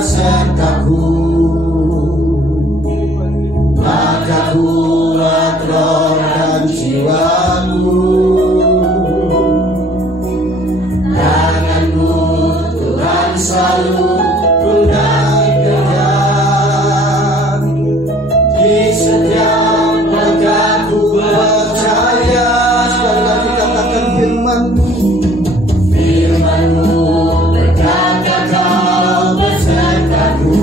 besertaku, maka kuat roh dan jiwaku. Tangan-Mu Tuhan selalu ku naikkan, di setiap langkahku percaya. Sekali lagi katakan firman-Mu. Firman-Mu berkata Kau besertaku,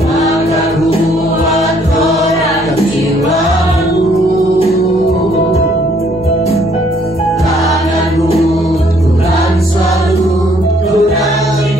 maka kuat roh dan jiwaku. Tangan-Mu Tuhan selalu ku naikkan,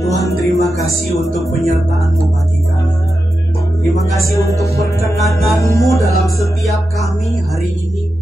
Tuhan, terima kasih untuk penyertaan-Mu bagi kami. Terima kasih untuk perkenanan-Mu dalam setiap kami hari ini.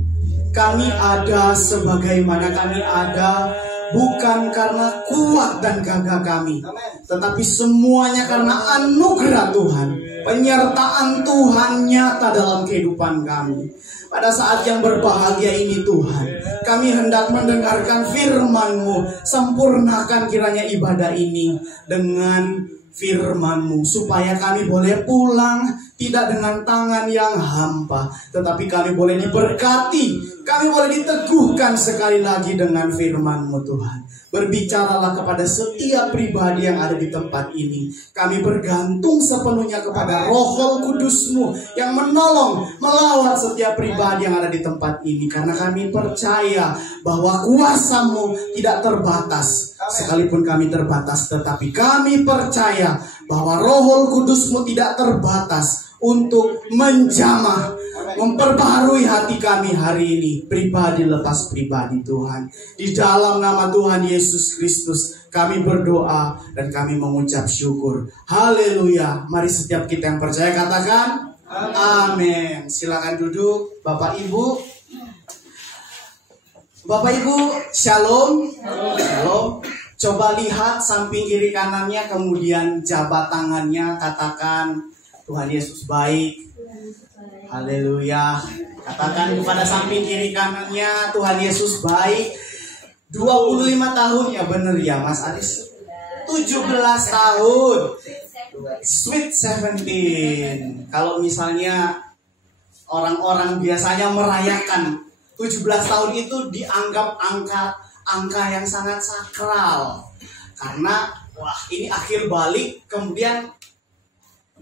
Kami ada sebagaimana kami ada, bukan karena kuat dan gagah kami, tetapi semuanya karena anugerah Tuhan. Penyertaan Tuhan nyata dalam kehidupan kami. Pada saat yang berbahagia ini Tuhan, kami hendak mendengarkan firman-Mu. Sempurnakan kiranya ibadah ini dengan firman-Mu, supaya kami boleh pulang tidak dengan tangan yang hampa, tetapi kami boleh diberkati, kami boleh diteguhkan sekali lagi dengan firman-Mu Tuhan. Berbicaralah kepada setiap pribadi yang ada di tempat ini. Kami bergantung sepenuhnya kepada Roh Kudus-Mu yang menolong, melawat setiap pribadi yang ada di tempat ini. Karena kami percaya bahwa kuasa-Mu tidak terbatas. Sekalipun kami terbatas, tetapi kami percaya bahwa Roh Kudus-Mu tidak terbatas untuk menjamah, memperbaharui hati kami hari ini, pribadi lepas pribadi Tuhan. Di dalam nama Tuhan Yesus Kristus kami berdoa dan kami mengucap syukur. Haleluya. Mari setiap kita yang percaya katakan amin. Silakan duduk Bapak Ibu. Bapak Ibu, shalom. Shalom. Coba lihat samping kiri kanannya, kemudian jabat tangannya, katakan Tuhan Yesus baik. Haleluya. Katakan kepada samping kiri kanannya, Tuhan Yesus baik. 25 tahun ya, bener ya Mas Aris. 17 tahun. Sweet 17. Kalau misalnya orang-orang biasanya merayakan 17 tahun itu dianggap angka yang sangat sakral. Karena wah, ini akhir balik, kemudian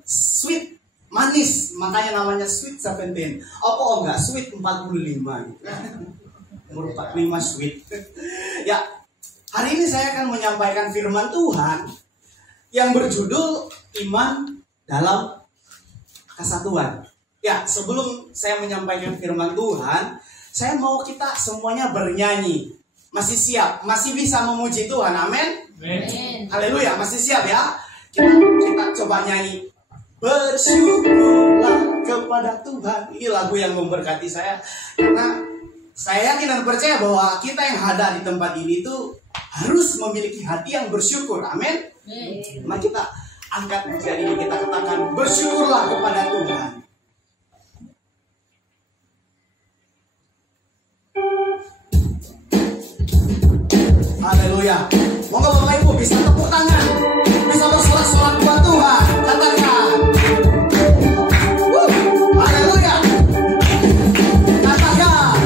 sweet, manis, makanya namanya sweet 17. Oh enggak, sweet 45 gitu. Umur 45 sweet. Ya, hari ini saya akan menyampaikan firman Tuhan yang berjudul Iman dalam Kesatuan. Ya, sebelum saya menyampaikan firman Tuhan, saya mau kita semuanya bernyanyi. Masih siap? Masih bisa memuji Tuhan? Amin. Haleluya, masih siap ya? Kita coba nyanyi. Bersyukurlah kepada Tuhan. Ini lagu yang memberkati saya, karena saya yakin dan percaya bahwa kita yang ada di tempat ini itu harus memiliki hati yang bersyukur. Amin. Mari kita angkat pujian ini, kita katakan bersyukurlah kepada Tuhan. Haleluya. Moga Bapak Ibu bisa tepuk tangan, bisa bersorak-sorak buat Tuhan. Katakan haleluya. Katakan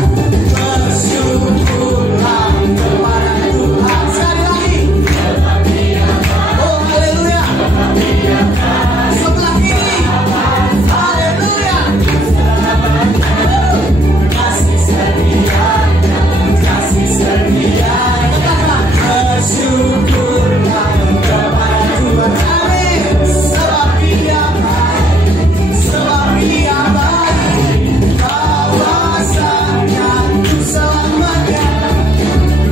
bersyukurlah kepada Tuhan. Sekali lagi. Oh haleluya. Sebelah kiri. Haleluya. Kasih setia, kasih setia. Bersyukurlah kepada Tuhan. Amin. Sebab Dia baik, sebab Dia baik. Bahwasanya Ku selamanya.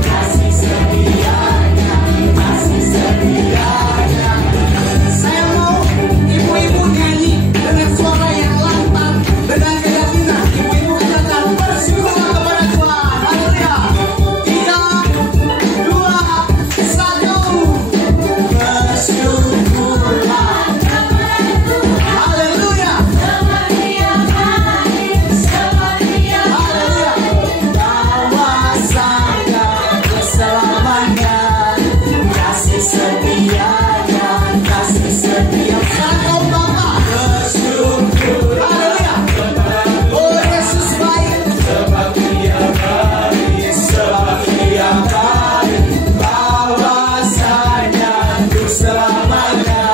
Kasih setianya, kasih setianya. Saya mau ibu-ibu nyanyi dengan suara yang lantang, dengan keyakinan. Ibu-ibu katakan bersyukurlah kepada Tuhan. Haleluya. 3, 2, 1. Bersyukurlah kepada Tuhan. Haleluya. Haleluya. Bahwasanya keselamanya, kasih setianya, kasih setia. Sekarang kau Bapa bersyukur. Haleluya. Oh Yesus baik. Sebab Dia baik, sebab Dia baik. Bahwasanya Ku selamanya,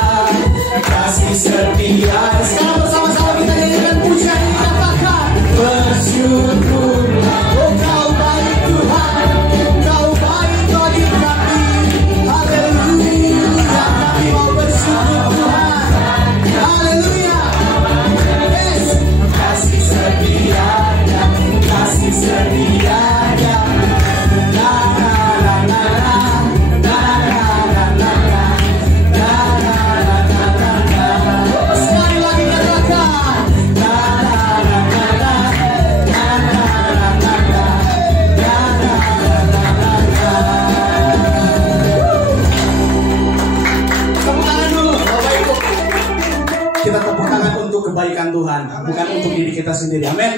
kasih setia. Sekarang bersama-sama kita nyanyikan pujian ini, katakan bersyukurlah. Oh Kau baik Tuhan, Kau baik bagi kami. Haleluya, kami mau bersyukur Tuhan. Haleluya. Yes. Kita tepuk tangan untuk kebaikan Tuhan, bukan untuk diri kita sendiri. Amin.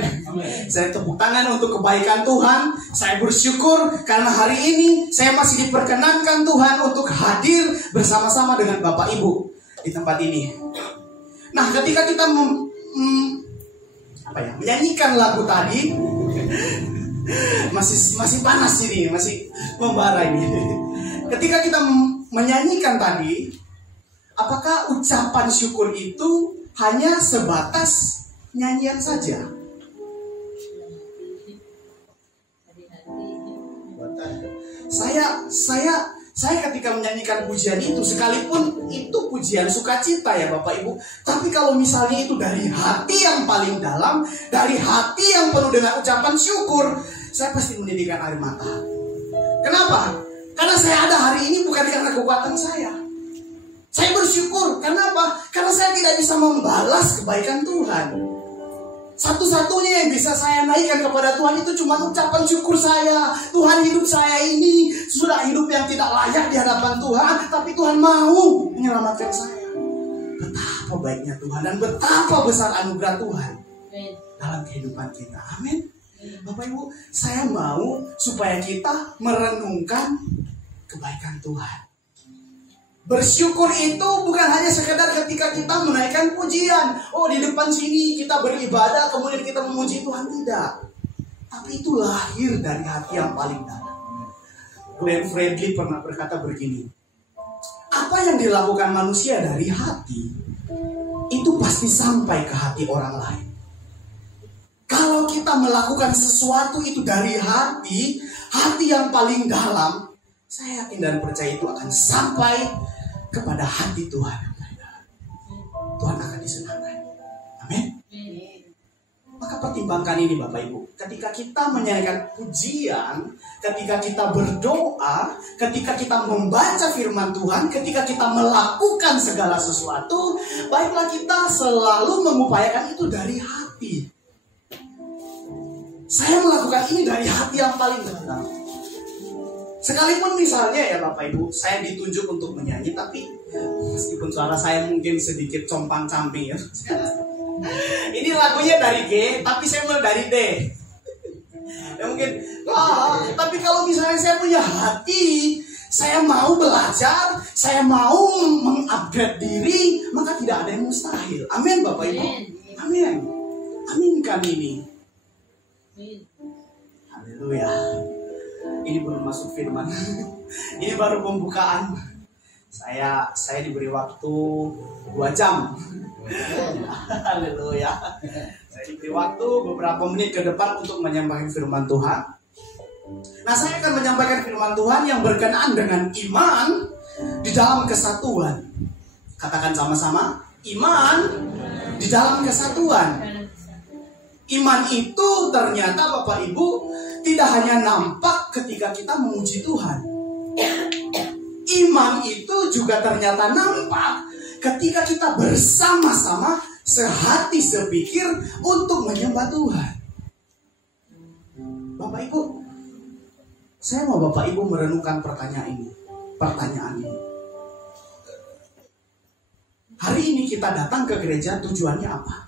Saya tepuk tangan untuk kebaikan Tuhan. Saya bersyukur karena hari ini saya masih diperkenankan Tuhan untuk hadir bersama-sama dengan Bapak Ibu di tempat ini. Nah, ketika kita menyanyikan lagu tadi, masih panas ini, masih membara ini. Ketika kita menyanyikan tadi, apakah ucapan syukur itu hanya sebatas nyanyian saja? Saya ketika menyanyikan pujian itu, sekalipun itu pujian sukacita ya Bapak Ibu, tapi kalau misalnya itu dari hati yang paling dalam, dari hati yang penuh dengan ucapan syukur, saya pasti mendidihkan air mata. Kenapa? Karena saya ada hari ini bukan karena kekuatan saya. Saya bersyukur, karena apa? Karena saya tidak bisa membalas kebaikan Tuhan. Satu-satunya yang bisa saya naikkan kepada Tuhan itu cuma ucapan syukur saya. Tuhan, hidup saya ini sudah hidup yang tidak layak di hadapan Tuhan, tapi Tuhan mau menyelamatkan saya. Betapa baiknya Tuhan dan betapa besar anugerah Tuhan dalam kehidupan kita. Amin. Bapak Ibu, saya mau supaya kita merenungkan kebaikan Tuhan. Bersyukur itu bukan hanya sekedar ketika kita menaikkan pujian. Oh, di depan sini kita beribadah, kemudian kita memuji Tuhan. Tidak. Tapi itu lahir dari hati yang paling dalam. Glenn Fredly pernah berkata begini, apa yang dilakukan manusia dari hati, itu pasti sampai ke hati orang lain. Kalau kita melakukan sesuatu itu dari hati yang paling dalam, saya yakin dan percaya itu akan sampai kepada hati Tuhan. Tuhan akan disenangkan. Amin. Maka pertimbangkan ini Bapak Ibu. Ketika kita menyanyikan pujian, ketika kita berdoa, ketika kita membaca firman Tuhan, ketika kita melakukan segala sesuatu, baiklah kita selalu mengupayakan itu dari hati. Saya melakukan ini dari hati yang paling dalam. Sekalipun misalnya ya Bapak Ibu, saya ditunjuk untuk menyanyi, tapi meskipun suara saya mungkin sedikit compang-camping ya. Ini lagunya dari G, tapi saya mulai dari D. Ya mungkin, tapi kalau misalnya saya punya hati, saya mau belajar, saya mau mengupgrade diri, maka tidak ada yang mustahil. Amin Bapak Ibu. Amin. Aminkan ini. Haleluya. Ini belum masuk firman. Ini baru pembukaan. Saya diberi waktu 2 jam. Haleluya. Saya diberi waktu beberapa menit ke depan untuk menyampaikan firman Tuhan. Nah, saya akan menyampaikan firman Tuhan yang berkenaan dengan iman di dalam kesatuan. Katakan sama-sama, iman di dalam kesatuan. Iman itu ternyata Bapak Ibu tidak hanya nampak ketika kita memuji Tuhan. Iman itu juga ternyata nampak ketika kita bersama-sama sehati sepikir untuk menyembah Tuhan. Bapak Ibu, saya mau Bapak Ibu merenungkan pertanyaan ini. Hari ini kita datang ke gereja, tujuannya apa?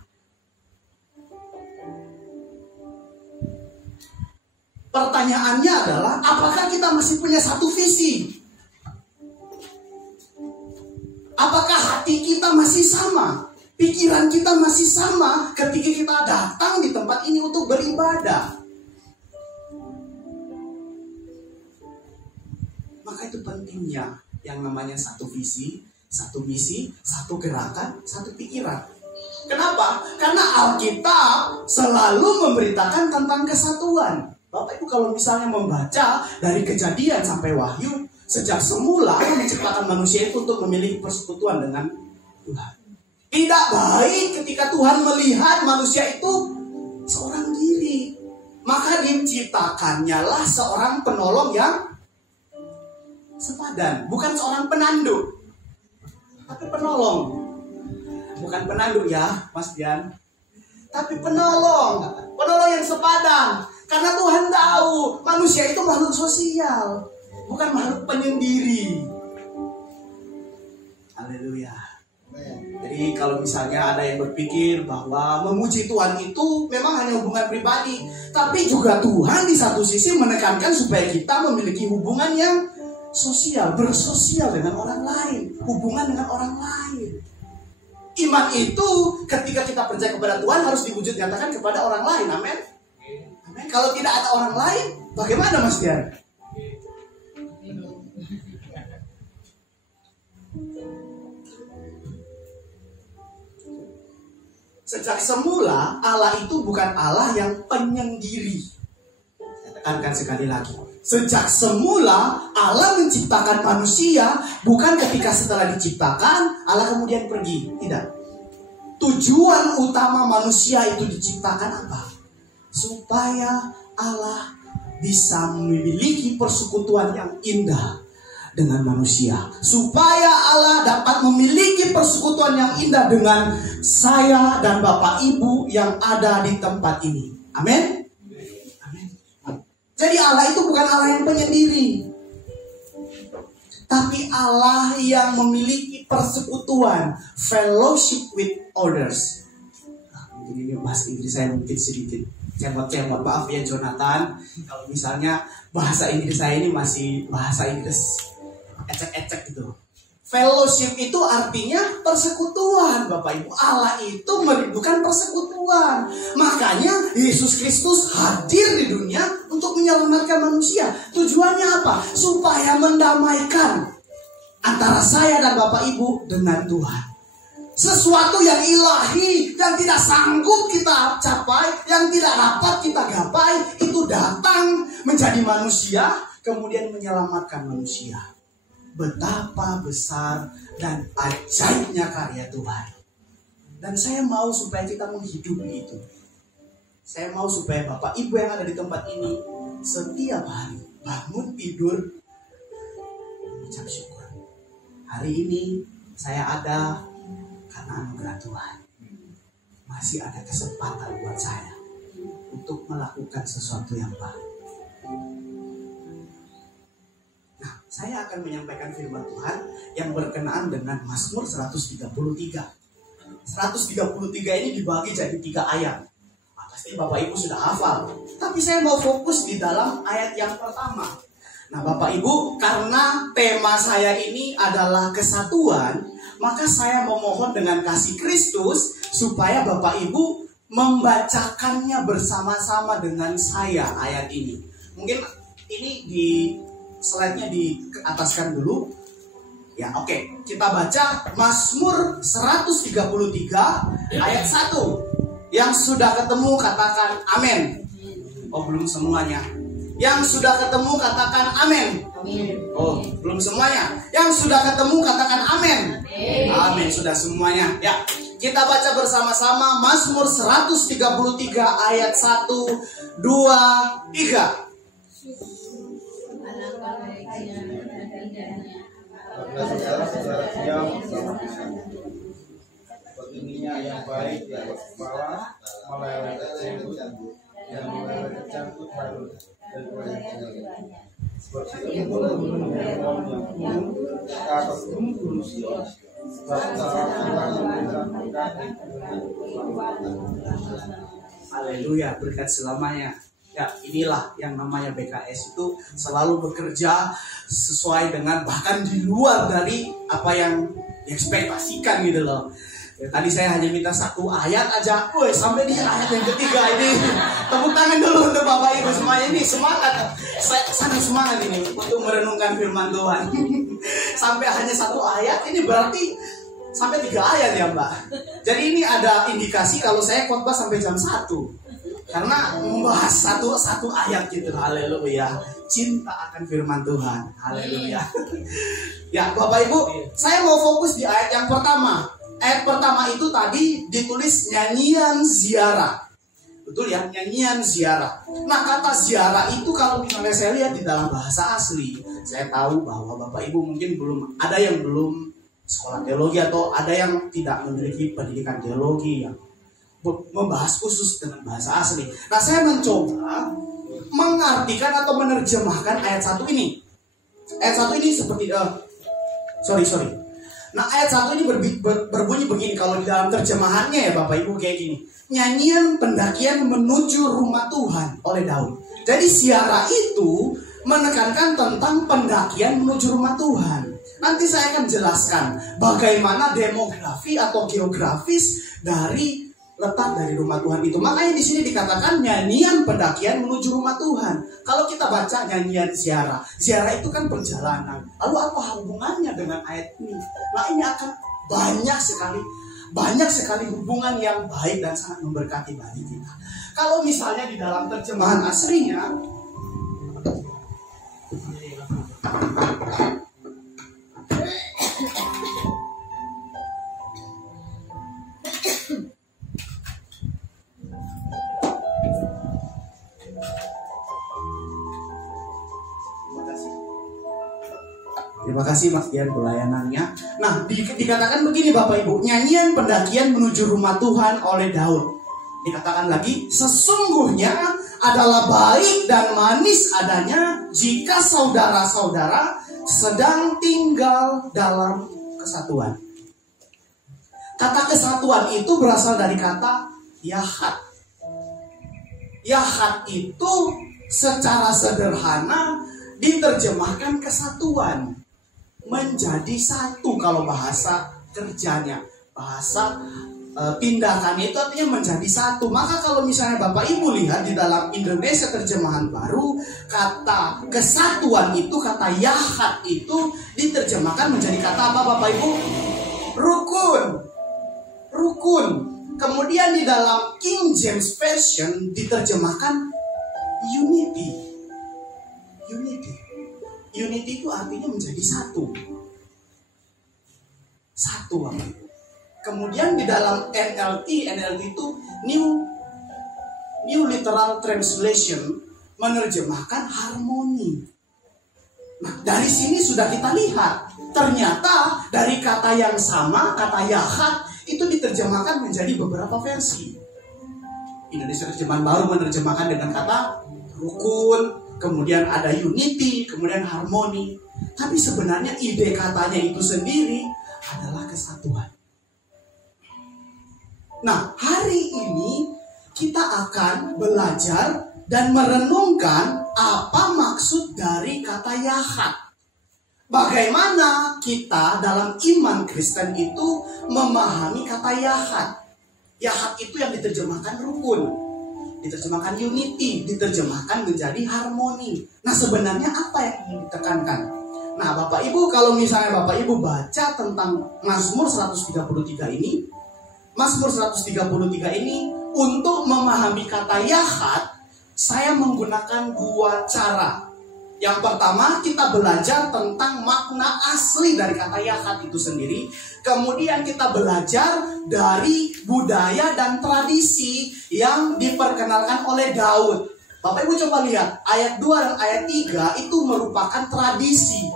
Pertanyaannya adalah, apakah kita masih punya satu visi? Apakah hati kita masih sama? Pikiran kita masih sama ketika kita datang di tempat ini untuk beribadah? Maka itu pentingnya yang namanya satu visi, satu misi, satu gerakan, satu pikiran. Kenapa? Karena Alkitab selalu memberitakan tentang kesatuan. Bapak Ibu kalau misalnya membaca dari Kejadian sampai Wahyu, sejak semula Allah menciptakan manusia itu untuk memiliki persekutuan dengan Tuhan. Tidak baik ketika Tuhan melihat manusia itu seorang diri. Maka diciptakannya lah seorang penolong yang sepadan. Bukan seorang penanduk, tapi penolong. Bukan penanduk ya Mas Dian, tapi penolong. Penolong yang sepadan. Karena Tuhan tahu manusia itu makhluk sosial, bukan makhluk penyendiri. Haleluya. Jadi Jadi kalau misalnya ada yang berpikir bahwa memuji Tuhan itu memang hanya hubungan pribadi, tapi juga Tuhan di satu sisi menekankan supaya kita memiliki hubungan yang sosial, bersosial dengan orang lain, hubungan dengan orang lain. Iman itu ketika kita percaya kepada Tuhan harus diwujud nyatakan kepada orang lain. Amin. Amin. Kalau tidak ada orang lain, bagaimana Mas Dian? Sejak semula Allah itu bukan Allah yang penyendiri. Saya tekankan sekali lagi. Sejak semula Allah menciptakan manusia bukan ketika setelah diciptakan Allah kemudian pergi. Tidak. Tujuan utama manusia itu diciptakan apa? Supaya Allah bisa memiliki persekutuan yang indah dengan manusia. Supaya Allah dapat memiliki persekutuan yang indah dengan saya dan Bapak Ibu yang ada di tempat ini. Amin. Jadi Allah itu bukan Allah yang penyendiri, tapi Allah yang memiliki persekutuan, fellowship with others. Mungkin ini bahasa Inggris saya mungkin sedikit cemot-cemot, maaf ya Jonathan. Kalau misalnya bahasa Inggris saya ini masih bahasa Inggris ecek-ecek gitu. Fellowship itu artinya persekutuan, Bapak Ibu. Allah itu merindukan persekutuan. Makanya Yesus Kristus hadir di dunia untuk menyelamatkan manusia. Tujuannya apa? Supaya mendamaikan antara saya dan Bapak Ibu dengan Tuhan. Sesuatu yang ilahi, yang tidak sanggup kita capai, yang tidak dapat kita gapai, itu datang menjadi manusia, kemudian menyelamatkan manusia. Betapa besar dan ajaibnya karya Tuhan. Dan saya mau supaya kita menghidupi itu. Saya mau supaya Bapak Ibu yang ada di tempat ini setiap hari bangun tidur mengucap syukur. Hari ini saya ada karena anugerah Tuhan. Masih ada kesempatan buat saya untuk melakukan sesuatu yang baru. Nah, saya akan menyampaikan firman Tuhan yang berkenaan dengan Mazmur 133. 133 ini dibagi jadi 3 ayat. Pasti Bapak Ibu sudah hafal. Tapi saya mau fokus di dalam ayat yang pertama. Nah, Bapak Ibu, karena tema saya ini adalah kesatuan, maka saya memohon dengan kasih Kristus supaya Bapak Ibu membacakannya bersama-sama dengan saya ayat ini. Mungkin ini di slide-nya diataskan dulu. Ya, oke. Kita baca Mazmur 133 ayat 1. Yang sudah ketemu katakan amin. Oh, belum semuanya. Yang sudah ketemu katakan amin. Oh, belum semuanya. Yang sudah ketemu katakan amin. Amin, sudah semuanya. Ya, kita baca bersama-sama Mazmur 133 ayat 1, 2, 3. Begininya yang baik di atas kepala, melewati janggut, yang melewati janggut harus daripada seperti itu gunung yang turun ke atas gunung Sion, Haleluya, berkat selamanya. Ya, inilah yang namanya BKS itu selalu bekerja sesuai dengan bahkan di luar dari apa yang diekspektasikan gitu loh. Ya, tadi saya hanya minta 1 ayat aja, sampai di ayat yang ketiga ini. Tepuk tangan dulu untuk Bapak Ibu semuanya, ini semangat. Saya sangat semangat ini untuk merenungkan firman Tuhan. Sampai hanya 1 ayat, ini berarti sampai 3 ayat ya Mbak. Jadi ini ada indikasi kalau saya khotbah sampai jam 1. Karena membahas satu ayat gitu. Haleluya. Cinta akan firman Tuhan. Haleluya. Ya Bapak Ibu, saya mau fokus di ayat yang pertama. Ayat pertama itu tadi ditulis nyanyian ziarah. Betul ya, nyanyian ziarah. Nah, kata ziarah itu kalau misalnya saya lihat di dalam bahasa asli, saya tahu bahwa Bapak Ibu mungkin ada yang belum sekolah teologi atau ada yang tidak memiliki pendidikan teologi yang membahas khusus dengan bahasa asli. Nah, saya mencoba mengartikan atau menerjemahkan ayat 1 ini. Ayat 1 ini seperti sorry. Nah, ayat 1 ini berbunyi begini. Kalau di dalam terjemahannya ya Bapak Ibu kayak gini. Nyanyian pendakian menuju rumah Tuhan oleh Daud. Jadi siara itu menekankan tentang pendakian menuju rumah Tuhan. Nanti saya akan jelaskan bagaimana demografi atau geografis dari letak dari rumah Tuhan itu. Makanya di sini dikatakan nyanyian pendakian menuju rumah Tuhan. Kalau kita baca nyanyian ziarah itu kan perjalanan. Lalu apa hubungannya dengan ayat ini? Nah, ini akan banyak sekali hubungan yang baik dan sangat memberkati bagi kita. Kalau misalnya di dalam terjemahan aslinya, terima kasih Mas Dian pelayanannya. Nah, dikatakan begini Bapak Ibu, nyanyian pendakian menuju rumah Tuhan oleh Daud. Dikatakan lagi, sesungguhnya adalah baik dan manis adanya jika saudara-saudara sedang tinggal dalam kesatuan. Kata kesatuan itu berasal dari kata yahat. Yahat itu secara sederhana diterjemahkan kesatuan. Menjadi satu kalau bahasa kerjanya. Bahasa tindakannya itu artinya menjadi satu. Maka kalau misalnya Bapak Ibu lihat di dalam Indonesia terjemahan baru, kata kesatuan itu, kata yahat itu diterjemahkan menjadi kata apa Bapak Ibu? Rukun. Kemudian di dalam King James Version diterjemahkan unity. Unity itu artinya menjadi satu. Satu Bapak Ibu. Kemudian di dalam NLT itu New Literal Translation menerjemahkan harmoni. Nah, dari sini sudah kita lihat, ternyata dari kata yang sama, kata yahat, itu diterjemahkan menjadi beberapa versi. Indonesia Terjemahan Baru menerjemahkan dengan kata rukun, kemudian ada unity, kemudian harmoni. Tapi sebenarnya ide katanya itu sendiri adalah kesatuan. Nah, hari ini kita akan belajar dan merenungkan apa maksud dari kata yahat. Bagaimana kita dalam iman Kristen itu memahami kata yahat. Yahat itu yang diterjemahkan rukun, diterjemahkan unity, diterjemahkan menjadi harmoni. Nah, sebenarnya apa yang ingin ditekankan? Nah, Bapak Ibu, kalau misalnya Bapak Ibu baca tentang Mazmur 133 ini, Mazmur 133 ini untuk memahami kata yahat, saya menggunakan dua cara. Yang pertama, kita belajar tentang makna asli dari kata yahat itu sendiri. Kemudian kita belajar dari budaya dan tradisi yang diperkenalkan oleh Daud. Bapak Ibu coba lihat, ayat 2 dan ayat 3 itu merupakan tradisi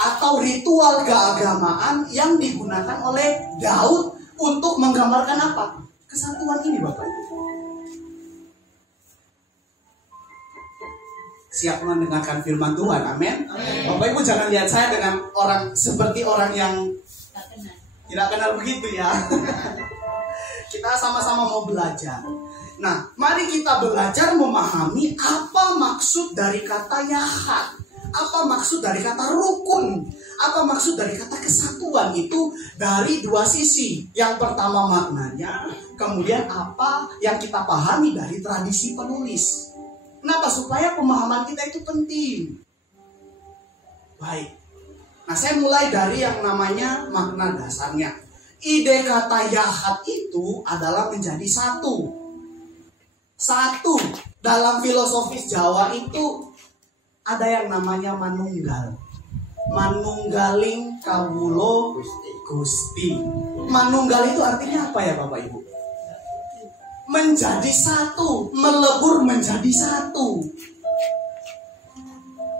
atau ritual keagamaan yang digunakan oleh Daud untuk menggambarkan apa? Kesatuan ini Bapak Ibu. Siap mendengarkan firman Tuhan, amin. Bapak Ibu jangan lihat saya dengan seperti orang yang tidak kenal begitu ya. Kita sama-sama mau belajar. Nah, mari kita belajar memahami apa maksud dari kata yahat, apa maksud dari kata rukun, apa maksud dari kata kesatuan itu dari dua sisi. Yang pertama maknanya, kemudian apa yang kita pahami dari tradisi penulis. Kenapa? Supaya pemahaman kita itu penting. Baik. Nah, saya mulai dari yang namanya makna dasarnya. Ide kata yahat itu adalah menjadi satu. Satu. Dalam filosofis Jawa itu ada yang namanya manunggal. Manunggaling kawulo Gusti. Manunggal itu artinya apa ya Bapak Ibu? Menjadi satu, melebur menjadi satu.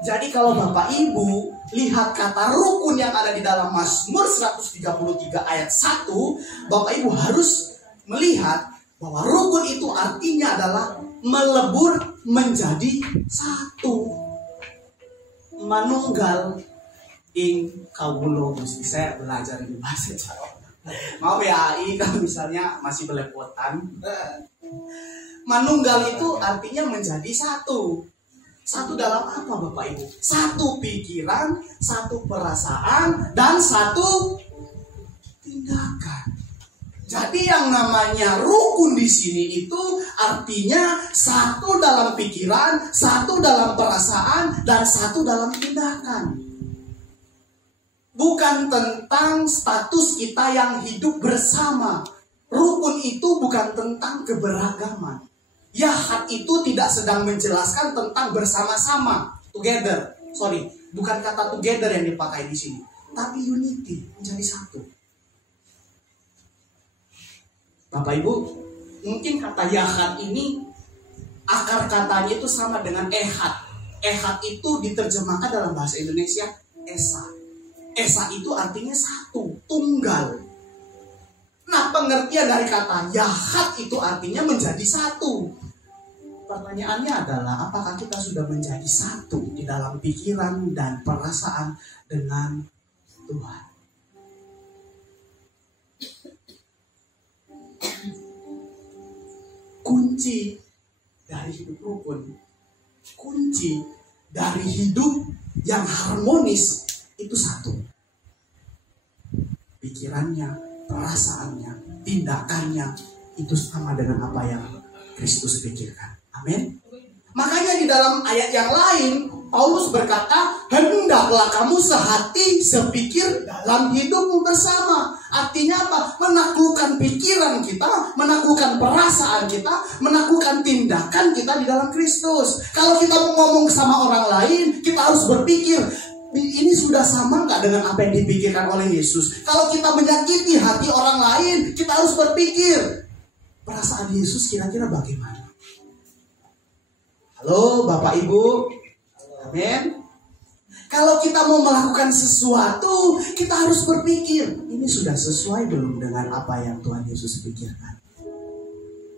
Jadi kalau Bapak Ibu lihat kata rukun yang ada di dalam Mazmur 133 ayat 1, Bapak Ibu harus melihat bahwa rukun itu artinya adalah melebur menjadi satu. Manunggal ing kawulo Gusti. Saya belajar di bahasa Jawa. Maaf ya AI kalau misalnya masih belepotan. Manunggal itu artinya menjadi satu. Satu dalam apa Bapak Ibu? Satu pikiran, satu perasaan, dan satu tindakan. Jadi yang namanya rukun di sini itu artinya satu dalam pikiran, satu dalam perasaan, dan satu dalam tindakan. Bukan tentang status kita yang hidup bersama. Rukun itu bukan tentang keberagaman. Yahat itu tidak sedang menjelaskan tentang bersama-sama, together. Sorry, bukan kata together yang dipakai di sini, tapi unity, menjadi satu. Bapak Ibu, mungkin kata yahat ini akar katanya itu sama dengan ehad. Ehad itu diterjemahkan dalam bahasa Indonesia esa. Esa itu artinya satu, tunggal. Nah, pengertian dari kata yahat itu artinya menjadi satu. Pertanyaannya adalah, apakah kita sudah menjadi satu di dalam pikiran dan perasaan dengan Tuhan? Kunci dari hidup rukun, kunci dari hidup yang harmonis itu satu. Pikirannya, perasaannya, tindakannya itu sama dengan apa yang Kristus pikirkan. Amin. Makanya di dalam ayat yang lain Paulus berkata, hendaklah kamu sehati sepikir dalam hidupmu bersama. Artinya apa? Menaklukkan pikiran kita, menaklukkan perasaan kita, menaklukkan tindakan kita di dalam Kristus. Kalau kita mau ngomong sama orang lain, kita harus berpikir, ini sudah sama nggak dengan apa yang dipikirkan oleh Yesus? Kalau kita menyakiti hati orang lain, kita harus berpikir, perasaan Yesus kira-kira bagaimana? Halo Bapak Ibu, amin. Kalau kita mau melakukan sesuatu, kita harus berpikir, ini sudah sesuai belum dengan apa yang Tuhan Yesus pikirkan?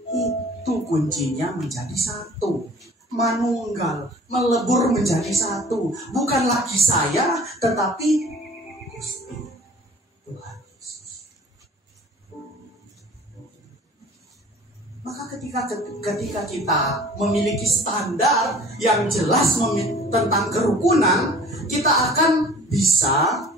Itu kuncinya menjadi satu. Manunggal, melebur menjadi satu. Bukan lagi saya, tetapi Gusti Tuhan Yesus. Maka ketika kita memiliki standar yang jelas tentang kerukunan, kita akan bisa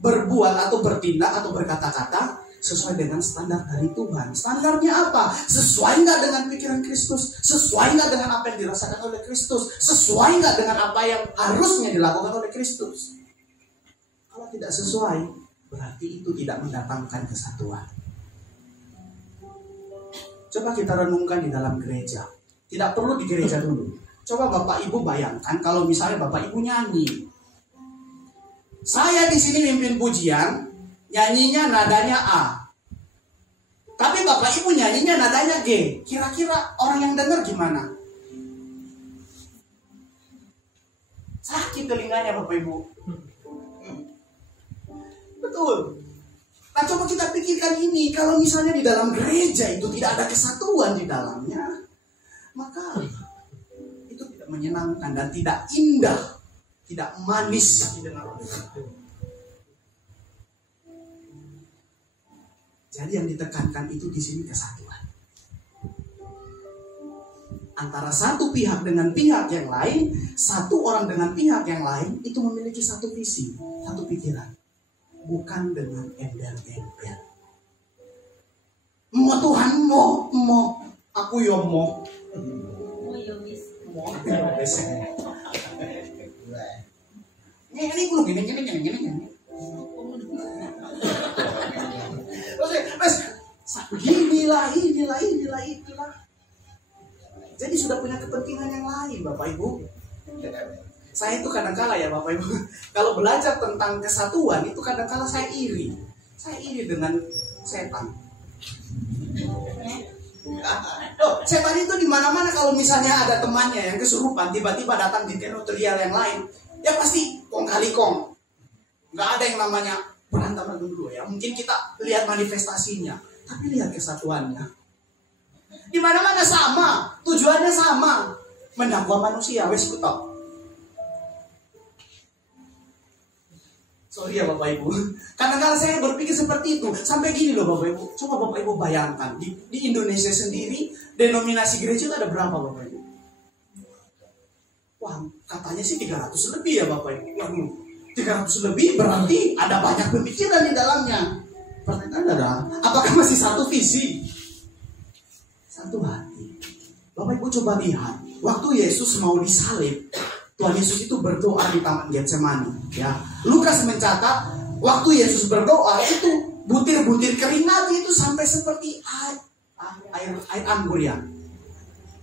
berbuat atau bertindak atau berkata-kata sesuai dengan standar dari Tuhan. Standarnya apa? Sesuai nggak dengan pikiran Kristus? Sesuai nggak dengan apa yang dirasakan oleh Kristus? Sesuai nggak dengan apa yang harusnya dilakukan oleh Kristus? Kalau tidak sesuai, berarti itu tidak mendatangkan kesatuan. Coba kita renungkan di dalam gereja. Tidak perlu di gereja dulu. Coba Bapak Ibu bayangkan kalau misalnya Bapak Ibu nyanyi. Saya di sini mimpin pujian, nyanyinya nadanya A. Tapi Bapak Ibu nyanyinya nadanya G. Kira-kira orang yang dengar gimana? Sakit telinganya Bapak Ibu. Betul. Nah coba kita pikirkan ini. Kalau misalnya di dalam gereja itu tidak ada kesatuan di dalamnya, maka itu tidak menyenangkan dan tidak indah, tidak manis didengar oleh Tuhan. Jadi yang ditekankan itu di sini kesatuan antara satu pihak dengan pihak yang lain, satu orang dengan pihak yang lain itu memiliki satu visi, satu pikiran, bukan dengan embel-embel. Mau Tuhan mau aku yo mau. Ini belum gini. Inilah. Jadi sudah punya kepentingan yang lain, Bapak Ibu. Saya itu kadang-kala ya Bapak Ibu, kalau belajar tentang kesatuan itu kadang-kala saya iri. Saya iri dengan setan. Setan itu di mana-mana. Kalau misalnya ada temannya yang kesurupan, tiba-tiba datang di teritorial yang lain, ya pasti kong kali kong. Nggak ada yang namanya berantem dulu ya. Mungkin kita lihat manifestasinya, tapi lihat kesatuannya. Di mana-mana sama, tujuannya sama, mendakwa manusia. Wes kutok. Sorry ya Bapak Ibu. Kadang-kadang saya berpikir seperti itu. Sampai gini loh Bapak Ibu. Coba Bapak Ibu bayangkan. Di Indonesia sendiri, denominasi gereja itu ada berapa Bapak Ibu? Wah, katanya sih 300 lebih ya Bapak Ibu. Waduh, 300 lebih berarti ada banyak pemikiran di dalamnya. Pertanyaan adalah, apakah masih satu visi? Satu hati. Bapak Ibu coba lihat. Waktu Yesus mau disalib, Tuhan Yesus itu berdoa di Taman Getsemani. Ya, Lukas mencatat waktu Yesus berdoa itu butir-butir keringat itu sampai seperti air anggur ya.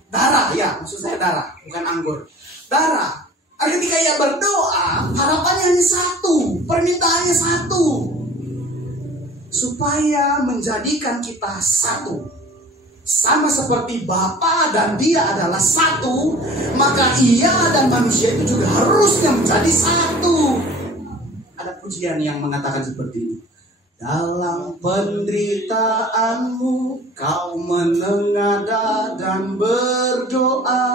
Darah ya, maksud saya darah, bukan anggur. Darah. Ketika ia berdoa, harapannya hanya satu, permintaannya satu, supaya menjadikan kita satu. Sama seperti Bapa dan Dia adalah satu, maka Ia dan manusia itu juga harusnya menjadi satu. Ada pujian yang mengatakan seperti ini. Dalam penderitaanmu kau menengadah dan berdoa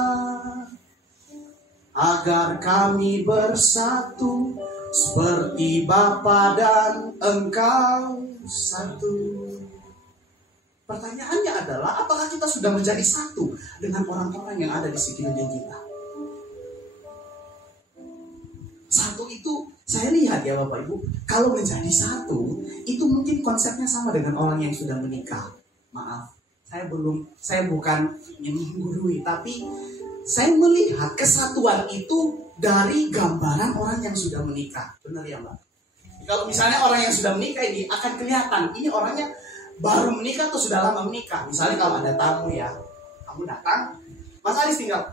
agar kami bersatu seperti Bapa dan Engkau satu. Pertanyaannya adalah, apakah kita sudah menjadi satu dengan orang-orang yang ada di sekeliling kita? Satu itu, saya lihat ya Bapak Ibu, kalau menjadi satu, itu mungkin konsepnya sama dengan orang yang sudah menikah. Maaf, saya bukan ingin menggurui, tapi saya melihat kesatuan itu dari gambaran orang yang sudah menikah. Benar ya Mbak? Kalau misalnya orang yang sudah menikah ini akan kelihatan, ini orangnya baru menikah atau sudah lama menikah. Misalnya kalau ada tamu ya, kamu datang, Mas Alis tinggal,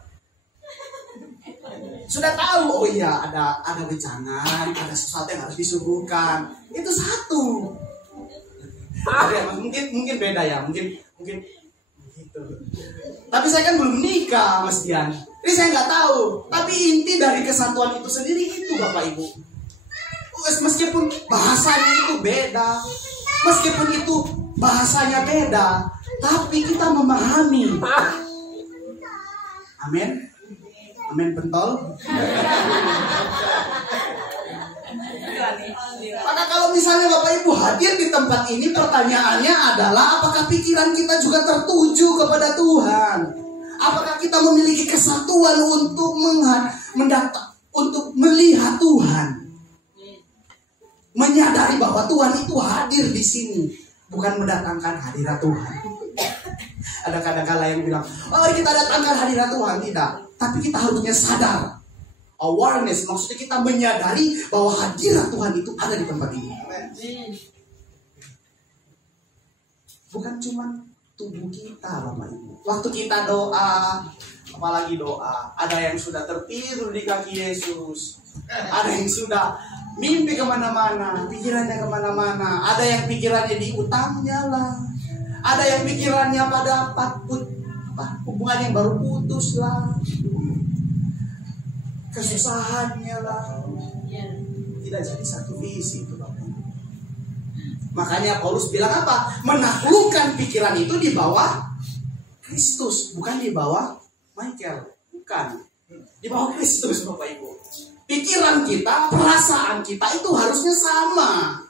sudah tahu, oh iya ada bencana, ada sesuatu yang harus disuguhkan. Itu satu. Jadi, mungkin beda ya, mungkin gitu. Tapi saya kan belum menikah Mas Dian, jadi saya nggak tahu. Tapi inti dari kesatuan itu sendiri itu Bapak Ibu. Meskipun bahasanya itu beda, meskipun itu bahasanya beda, tapi kita memahami. Amin. Amin pentol. Maka kalau misalnya Bapak Ibu hadir di tempat ini, pertanyaannya adalah apakah pikiran kita juga tertuju kepada Tuhan? Apakah kita memiliki kesatuan untuk untuk melihat Tuhan? Menyadari bahwa Tuhan itu hadir di sini, bukan mendatangkan hadirat Tuhan. Ada kadang-kala yang bilang, oh kita datangkan hadirat Tuhan. Tidak, tapi kita harusnya sadar. Awareness, maksudnya kita menyadari bahwa hadirat Tuhan itu ada di tempat ini. Bukan cuma tubuh kita Bapak Ibu. Waktu kita doa, apalagi doa, ada yang sudah tertidur di kaki Yesus, ada yang sudah mimpi kemana-mana, pikirannya kemana-mana. Ada yang pikirannya di utangnya lah, ada yang pikirannya pada hubungan yang baru putus lah, kesusahannya lah. Tidak jadi satu visi itu Bapak. Makanya Paulus bilang apa? Menaklukkan pikiran itu di bawah Kristus, bukan di bawah Michael, bukan. Di bawah Kristus Bapak Ibu. Pikiran kita, perasaan kita itu harusnya sama.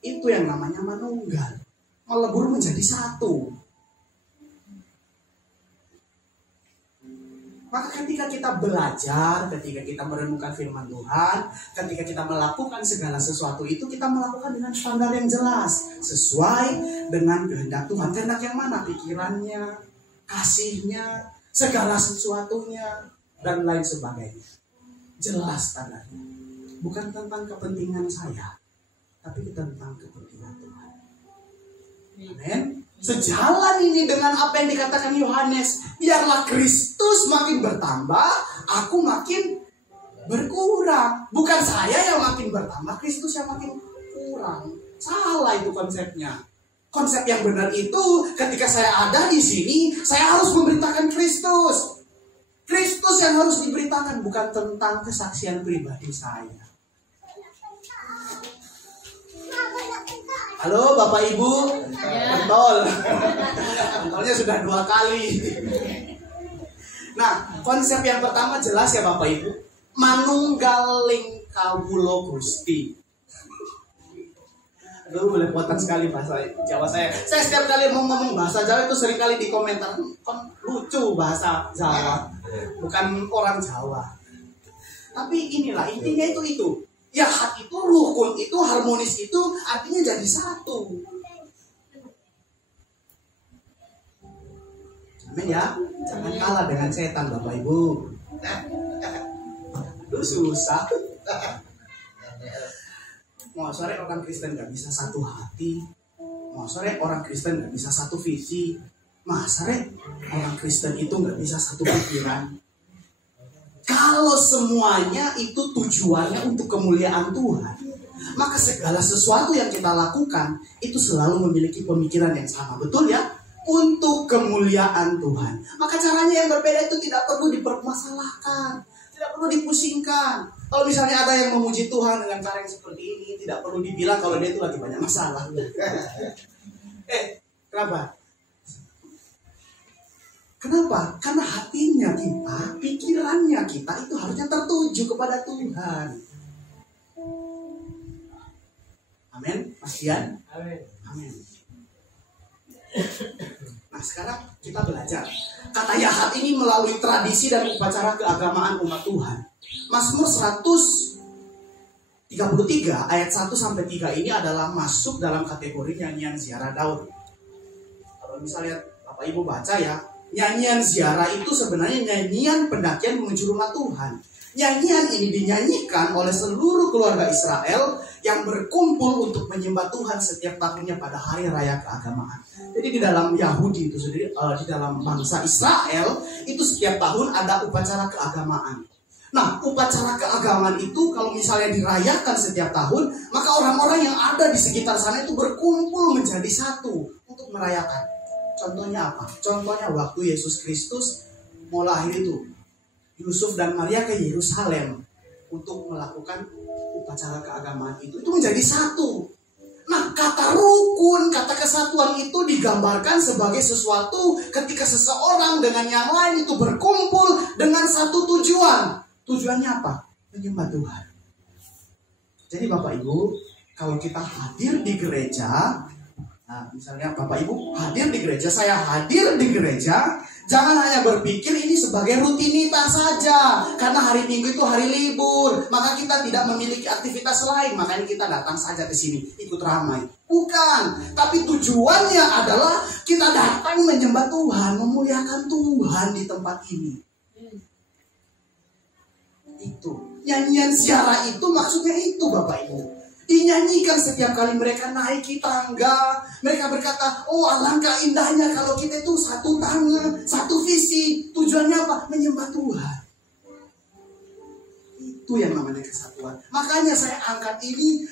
Itu yang namanya manunggal, melebur menjadi satu. Maka ketika kita belajar, ketika kita merenungkan firman Tuhan, ketika kita melakukan segala sesuatu itu, kita melakukan dengan standar yang jelas, sesuai dengan kehendak Tuhan. Kehendak yang mana? Pikirannya, kasihnya, segala sesuatunya, dan lain sebagainya. Jelas standarnya. Bukan tentang kepentingan saya, tapi tentang kepentingan Tuhan. Amin. Sejalan ini dengan apa yang dikatakan Yohanes, biarlah Kristus makin bertambah, aku makin berkurang. Bukan saya yang makin bertambah, Kristus yang makin kurang. Salah itu konsepnya. Konsep yang benar itu, ketika saya ada di sini, saya harus memberitakan Kristus. Kristus yang harus diberitakan, bukan tentang kesaksian pribadi saya. Halo Bapak Ibu, pentol. Pentolnya sudah 2 kali. Nah, konsep yang pertama jelas ya Bapak Ibu. Manunggaling kawula Gusti. Lu belepotan sekali bahasa Jawa saya. Saya setiap kali mau ngomong bahasa Jawa itu seringkali di komentar, kan lucu bahasa Jawa, bukan orang Jawa. Tapi inilah intinya itu. Ya hati itu, rukun itu, harmonis itu artinya jadi satu. Amin ya. Jangan kalah dengan setan Bapak Ibu. Lu susah. Mau sore orang Kristen gak bisa satu hati. Mau sore orang Kristen gak bisa satu visi. Masa orang Kristen itu gak bisa satu pikiran. Kalau semuanya itu tujuannya untuk kemuliaan Tuhan, maka segala sesuatu yang kita lakukan itu selalu memiliki pemikiran yang sama. Betul ya? Untuk kemuliaan Tuhan. Maka caranya yang berbeda itu tidak perlu dipermasalahkan, tidak perlu dipusingkan. Kalau misalnya ada yang memuji Tuhan dengan cara yang seperti ini, tidak perlu dibilang kalau dia itu lagi banyak masalah. Kenapa? Kenapa? Karena hatinya kita, pikirannya kita itu harusnya tertuju kepada Tuhan. Amin, Mas Dian? Amin. Nah sekarang kita belajar. Kata Yahat ini melalui tradisi dan upacara keagamaan umat Tuhan. Mazmur 133 ayat 1-3 ini adalah masuk dalam kategori nyanyian ziarah Daud. Kalau misalnya Bapak Ibu baca ya, nyanyian ziarah itu sebenarnya nyanyian pendakian menuju rumah Tuhan. Nyanyian ini dinyanyikan oleh seluruh keluarga Israel yang berkumpul untuk menyembah Tuhan setiap tahunnya pada hari raya keagamaan. Jadi di dalam Yahudi itu sendiri, di dalam bangsa Israel itu setiap tahun ada upacara keagamaan. Nah, upacara keagamaan itu kalau misalnya dirayakan setiap tahun, maka orang-orang yang ada di sekitar sana itu berkumpul menjadi satu untuk merayakan. Contohnya apa? Contohnya waktu Yesus Kristus mau lahir itu, Yusuf dan Maria ke Yerusalem untuk melakukan upacara keagamaan itu menjadi satu. Nah, kata rukun, kata kesatuan itu digambarkan sebagai sesuatu ketika seseorang dengan yang lain itu berkumpul dengan satu tujuan. Tujuannya apa? Menyembah Tuhan. Jadi Bapak Ibu, kalau kita hadir di gereja, nah misalnya Bapak Ibu hadir di gereja, saya hadir di gereja, jangan hanya berpikir ini sebagai rutinitas saja. Karena hari Minggu itu hari libur, maka kita tidak memiliki aktivitas lain, makanya kita datang saja ke sini, ikut ramai. Bukan, tapi tujuannya adalah kita datang menyembah Tuhan, memuliakan Tuhan di tempat ini. Itu nyanyian ziarah itu maksudnya itu Bapak Ibu. Dinyanyikan setiap kali mereka naiki tangga. Mereka berkata, oh alangkah indahnya kalau kita itu satu tangan, satu visi. Tujuannya apa? Menyembah Tuhan. Itu yang namanya kesatuan. Makanya saya angkat ini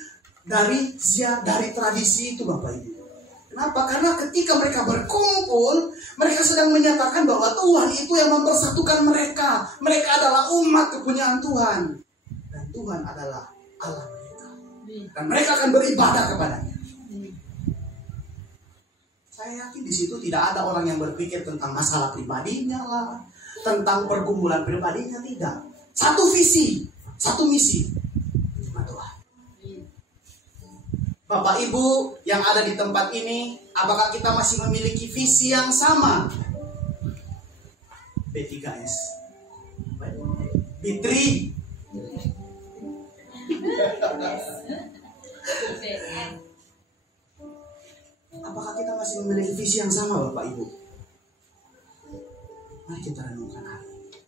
dari tradisi itu Bapak Ibu. Kenapa? Karena ketika mereka berkumpul, mereka sedang menyatakan bahwa Tuhan itu yang mempersatukan mereka. Mereka adalah umat kepunyaan Tuhan. Dan Tuhan adalah Allah mereka. Dan mereka akan beribadah kepadanya. Saya yakin di situ tidak ada orang yang berpikir tentang masalah pribadinya lah, tentang pergumulan pribadinya, tidak. Satu visi, satu misi. Tuhan. Bapak Ibu yang ada di tempat ini, apakah kita masih memiliki visi yang sama? B3S, B3. Apakah kita masih memiliki visi yang sama Bapak Ibu? Mari kita renungkan hari ini.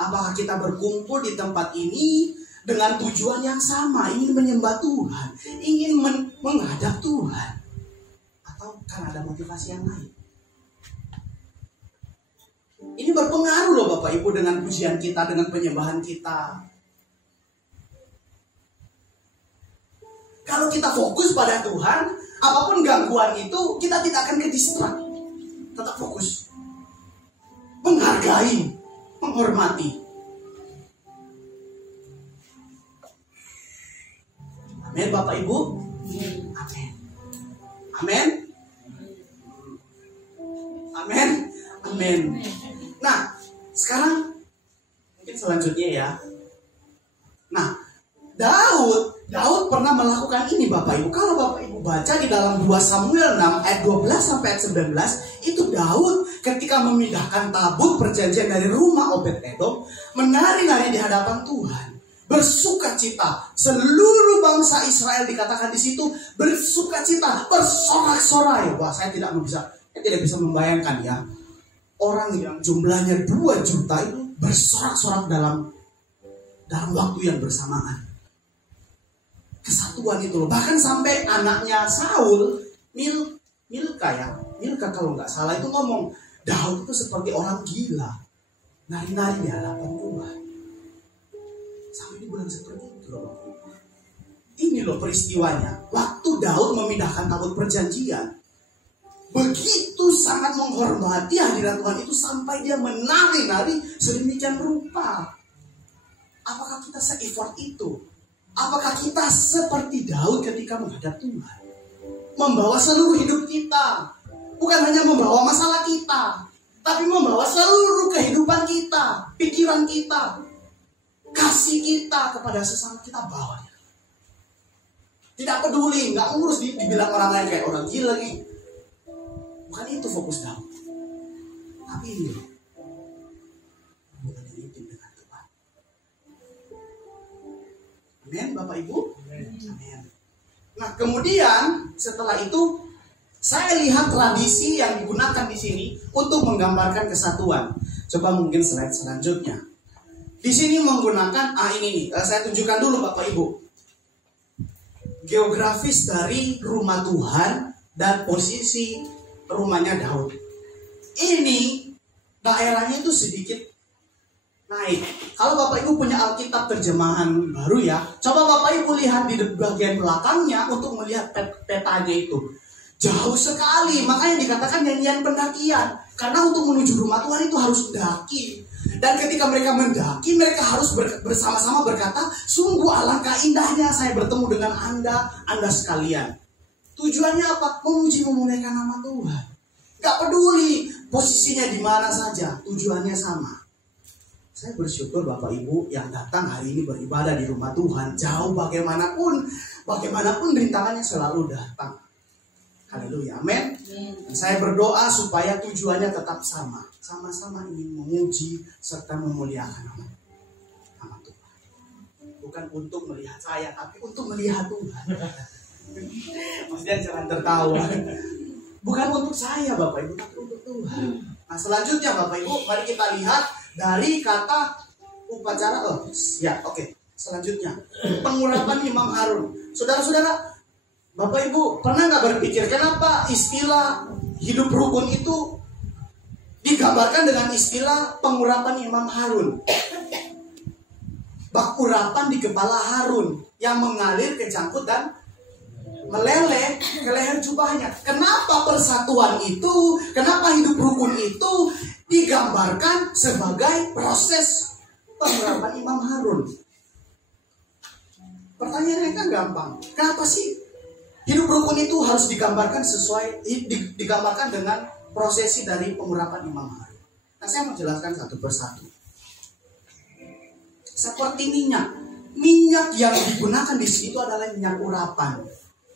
Apakah kita berkumpul di tempat ini dengan tujuan yang sama, ingin menyembah Tuhan, ingin menghadap Tuhan, atau karena ada motivasi yang lain? Ini berpengaruh loh Bapak Ibu dengan pujian kita, dengan penyembahan kita. Kalau kita fokus pada Tuhan, apapun gangguan itu kita tidak akan kedistrak. Tetap fokus, menghargai, menghormati. Amin Bapak Ibu. Amin. Amin. Amin. Amin. Nah, sekarang mungkin selanjutnya ya. Nah, Daud pernah melakukan ini Bapak Ibu, kalau Bapak Ibu baca di dalam 2 Samuel 6 ayat 12 sampai ayat 19, itu Daud ketika memindahkan tabut perjanjian dari rumah Obed-Edom, menari-nari di hadapan Tuhan, bersuka cita. Seluruh bangsa Israel dikatakan di situ bersuka cita, bersorak-sorai. Wah, saya tidak bisa membayangkan ya, orang yang jumlahnya 2 juta itu bersorak-sorak dalam waktu yang bersamaan. Kesatuan itu loh. Bahkan sampai anaknya Saul, Milka kalau nggak salah itu ngomong, Daud itu seperti orang gila, nari-nari di hadapan Tuhan. Sampai dibilang seperti itu loh. Ini loh peristiwanya. Waktu Daud memindahkan tabut perjanjian, begitu sangat menghormati hadirat Tuhan itu sampai dia menari-nari sedemikian rupa. Apakah kita se-effort itu? Apakah kita seperti Daud ketika menghadap Tuhan? Membawa seluruh hidup kita. Bukan hanya membawa masalah kita, tapi membawa seluruh kehidupan kita, pikiran kita, kasih kita kepada sesama kita, bawa. Tidak peduli, nggak ngurus dibilang orang lain kayak orang gila lagi. Bukan itu fokus Daud. Tapi ini hubungan yang intim dengan Tuhan. Amin, Bapak Ibu. Amin. Nah, kemudian setelah itu saya lihat tradisi yang digunakan di sini untuk menggambarkan kesatuan. Coba mungkin slide selanjutnya. Di sini menggunakan ini nih, saya tunjukkan dulu Bapak Ibu. Geografis dari rumah Tuhan dan posisi rumahnya Daud. Ini daerahnya itu sedikit naik. Kalau Bapak Ibu punya Alkitab terjemahan baru ya, coba Bapak Ibu lihat di bagian belakangnya untuk melihat petanya itu. Jauh sekali, makanya dikatakan nyanyian pendakian. Karena untuk menuju rumah Tuhan itu harus daki. Dan ketika mereka mendaki, mereka harus bersama-sama berkata, sungguh alangkah indahnya saya bertemu dengan Anda sekalian. Tujuannya apa? Memuji memuliakan nama Tuhan. Gak peduli posisinya di mana saja, tujuannya sama. Saya bersyukur Bapak Ibu yang datang hari ini beribadah di rumah Tuhan, jauh bagaimanapun rintangannya selalu datang. Haleluya, amin. Saya berdoa supaya tujuannya tetap sama. Sama-sama ingin memuji serta memuliakan nama Tuhan. Bukan untuk melihat saya, tapi untuk melihat Tuhan. Maksudnya jangan tertawa. Bukan untuk saya Bapak Ibu, tapi untuk Tuhan. Nah selanjutnya Bapak Ibu, mari kita lihat dari kata upacara. Selanjutnya pengurapan Imam Harun. Saudara-saudara, Bapak Ibu pernah nggak berpikir kenapa istilah hidup rukun itu digambarkan dengan istilah pengurapan Imam Harun? Bak urapan di kepala Harun yang mengalir ke jangkut dan meleleh ke leher jubahnya. Kenapa persatuan itu, kenapa hidup rukun itu digambarkan sebagai proses pengurapan Imam Harun? Pertanyaannya kan gampang. Kenapa sih hidup rukun itu harus digambarkan digambarkan dengan prosesi dari pengurapan Imam Harun? Nah, saya mau jelaskan satu persatu. Seperti minyak yang digunakan di sini itu adalah minyak urapan,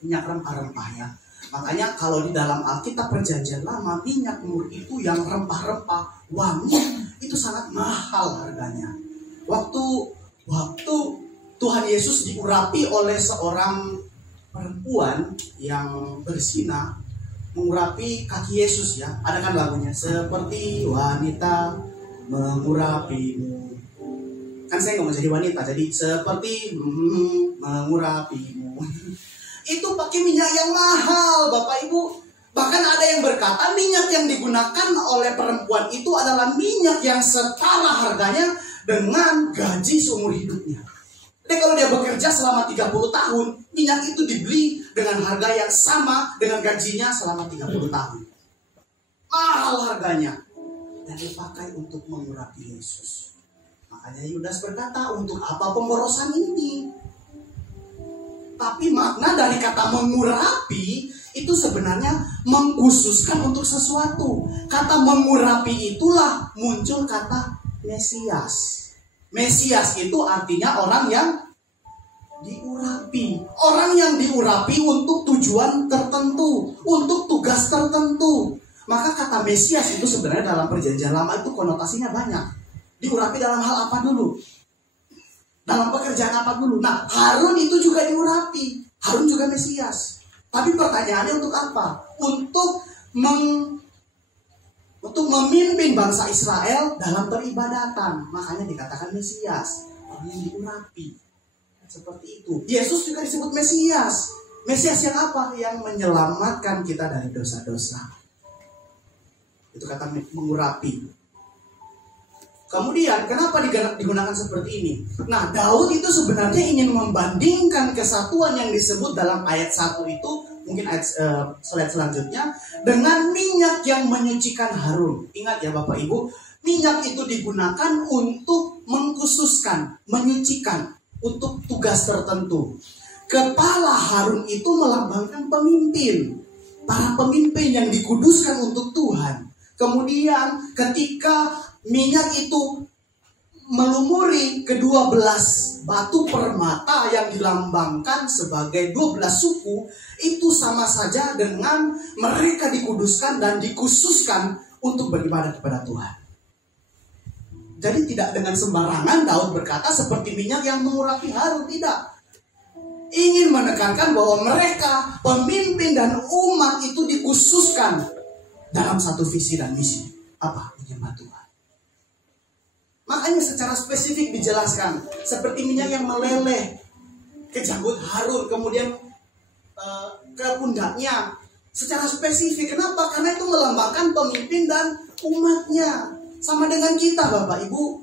minyak rempah-rempah ya. Makanya kalau di dalam Alkitab Perjanjian Lama, minyak mur itu yang rempah-rempah, wangi itu sangat mahal harganya. Waktu Tuhan Yesus diurapi oleh seorang perempuan yang berzina, mengurapi kaki Yesus ya. Ada kan lagunya, seperti wanita mengurapimu. Kan saya nggak mau jadi wanita, jadi seperti mengurapimu. Itu pakai minyak yang mahal Bapak Ibu. Bahkan ada yang berkata minyak yang digunakan oleh perempuan itu adalah minyak yang setara harganya dengan gaji seumur hidupnya. Jadi kalau dia bekerja selama 30 tahun, minyak itu dibeli dengan harga yang sama dengan gajinya selama 30 tahun. Mahal harganya. Dan dipakai untuk mengurapi Yesus. Makanya Yudas berkata, untuk apa pemborosan ini? Tapi makna dari kata mengurapi itu sebenarnya mengkhususkan untuk sesuatu. Kata mengurapi itulah muncul kata Mesias. Mesias itu artinya orang yang Diurapi. Orang yang diurapi untuk tujuan tertentu, untuk tugas tertentu. Maka kata Mesias itu sebenarnya dalam perjanjian lama itu konotasinya banyak. Diurapi dalam hal apa dulu? Dalam pekerjaan apa dulu? Nah, Harun itu juga diurapi. Harun juga Mesias. Tapi pertanyaannya untuk apa? Untuk memimpin bangsa Israel dalam peribadatan. Makanya dikatakan Mesias, orang yang diurapi. Seperti itu. Yesus juga disebut Mesias. Mesias yang apa? Yang menyelamatkan kita dari dosa-dosa. Itu kata mengurapi. Kemudian kenapa digunakan seperti ini? Nah, Daud itu sebenarnya ingin membandingkan kesatuan yang disebut dalam ayat 1 itu, mungkin ayat slide selanjutnya, dengan minyak yang menyucikan Harun. Ingat ya Bapak Ibu, minyak itu digunakan untuk mengkhususkan, menyucikan, untuk tugas tertentu. Kepala Harun itu melambangkan pemimpin, para pemimpin yang dikuduskan untuk Tuhan. Kemudian ketika minyak itu melumuri ke-12 batu permata yang dilambangkan sebagai 12 suku, itu sama saja dengan mereka dikuduskan dan dikhususkan untuk beribadah kepada Tuhan. Jadi tidak dengan sembarangan Daud berkata seperti minyak yang mengurapi Harun, tidak. Ingin menekankan bahwa mereka, pemimpin dan umat itu dikhususkan dalam satu visi dan misi. Apa? Menyembah Tuhan. Makanya secara spesifik dijelaskan seperti minyak yang meleleh ke janggut Harun, kemudian ke pundaknya. Secara spesifik, kenapa? Karena itu melambangkan pemimpin dan umatnya. Sama dengan kita Bapak Ibu,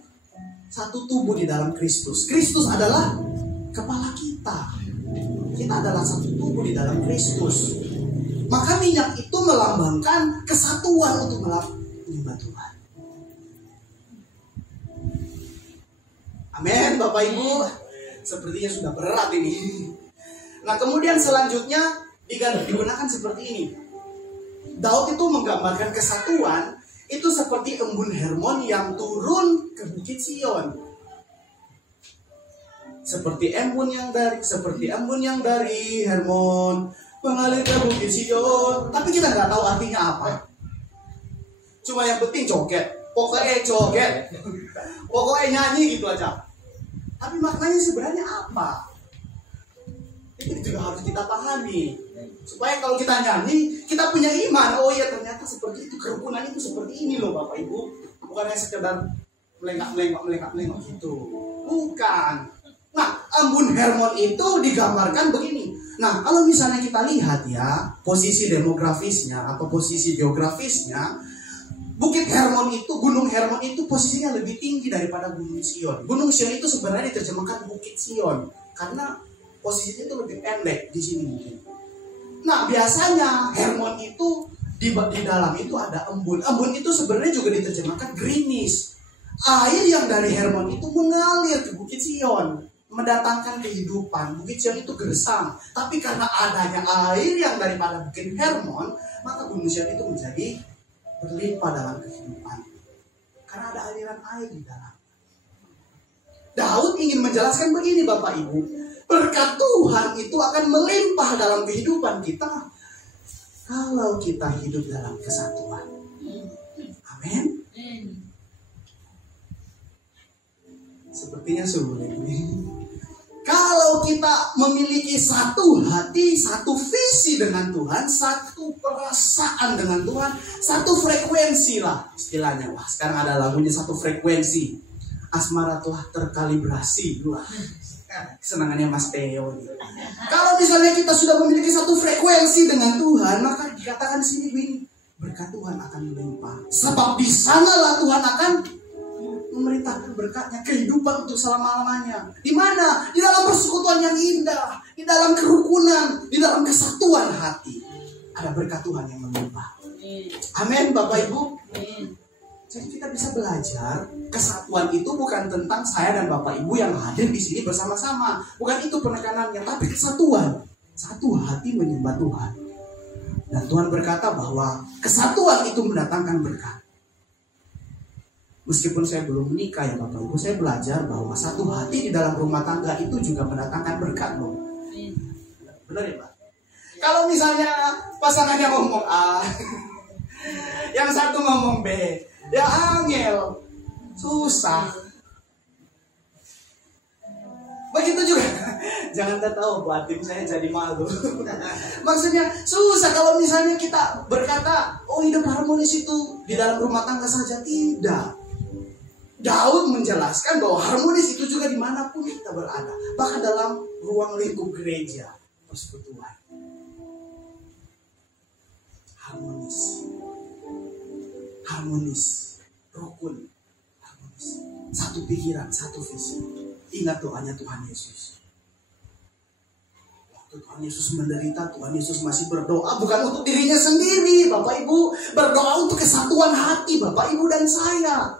satu tubuh di dalam Kristus. Kristus adalah kepala kita. Kita adalah satu tubuh di dalam Kristus. Maka minyak itu melambangkan kesatuan untuk menyembah Tuhan. Amin Bapak Ibu. Sepertinya sudah berat ini. Nah kemudian selanjutnya digunakan seperti ini. Daud itu menggambarkan kesatuan itu seperti embun Hermon yang turun ke Bukit Sion. Seperti embun yang dari Hermon mengalir ke Bukit Sion. Tapi kita nggak tahu artinya apa. Cuma yang penting joget. Pokoknya nyanyi gitu aja. Tapi maknanya sebenarnya apa? Itu juga harus kita pahami. Supaya kalau kita nyanyi, kita punya iman. Oh iya, ternyata seperti itu. Kerukunan itu seperti ini loh Bapak Ibu. Bukan hanya sekedar melengkap gitu. Bukan. Nah, embun Hermon itu digambarkan begini. Nah, kalau misalnya kita lihat ya, posisi demografisnya atau posisi geografisnya, Bukit Hermon itu, Gunung Hermon itu posisinya lebih tinggi daripada Gunung Sion. Gunung Sion itu sebenarnya diterjemahkan Bukit Sion karena posisinya itu lebih pendek di sini mungkin. Nah, biasanya Hermon itu di dalam itu ada embun. Embun itu sebenarnya juga diterjemahkan gerimis. Air yang dari Hermon itu mengalir ke Bukit Sion, mendatangkan kehidupan. Bukit Sion itu gersang, tapi karena adanya air yang daripada Bukit Hermon, maka Gunung Sion itu menjadi berlimpah dalam kehidupan. Karena ada aliran air di dalam. Daud ingin menjelaskan begini Bapak Ibu, berkat Tuhan itu akan melimpah dalam kehidupan kita kalau kita hidup dalam kesatuan. Amin. Sepertinya sulit ini. Kalau kita memiliki satu hati, satu visi dengan Tuhan, satu perasaan dengan Tuhan, satu frekuensi lah istilahnya. Wah, sekarang ada lagunya satu frekuensi. Asmara telah terkalibrasi. Wah, kesenangannya Mas Theo. Kalau misalnya kita sudah memiliki satu frekuensi dengan Tuhan, maka dikatakan di sini begini, berkat Tuhan akan melimpah. Sebab di sanalah Tuhan akan memerintahkan berkatnya, kehidupan untuk selama-lamanya. Di mana? Di dalam persekutuan yang indah, di dalam kerukunan, di dalam kesatuan hati. Ada berkat Tuhan yang melimpah. Amin Bapak Ibu. Jadi kita bisa belajar kesatuan itu bukan tentang saya dan Bapak Ibu yang hadir di sini bersama-sama. Bukan itu penekanannya, tapi kesatuan. Satu hati menyembah Tuhan. Dan Tuhan berkata bahwa kesatuan itu mendatangkan berkat. Meskipun saya belum menikah ya Bapak Ibu, saya belajar bahwa satu hati di dalam rumah tangga itu juga mendatangkan berkat loh. Benar ya Pak? Kalau misalnya pasangannya ngomong A, yang satu ngomong B, ya angel, susah. Begitu juga, jangan tahu buat tim saya jadi malu. Maksudnya susah kalau misalnya kita berkata, oh hidup harmonis itu di dalam rumah tangga saja. Tidak. Daud menjelaskan bahwa harmonis itu juga dimanapun kita berada, bahkan dalam ruang lingkup gereja, persekutuan. Harmonis, rukun, harmonis, satu pikiran, satu visi. Ingat doanya Tuhan Yesus. Waktu Tuhan Yesus menderita, Tuhan Yesus masih berdoa bukan untuk dirinya sendiri, Bapak Ibu, berdoa untuk kesatuan hati Bapak Ibu dan saya.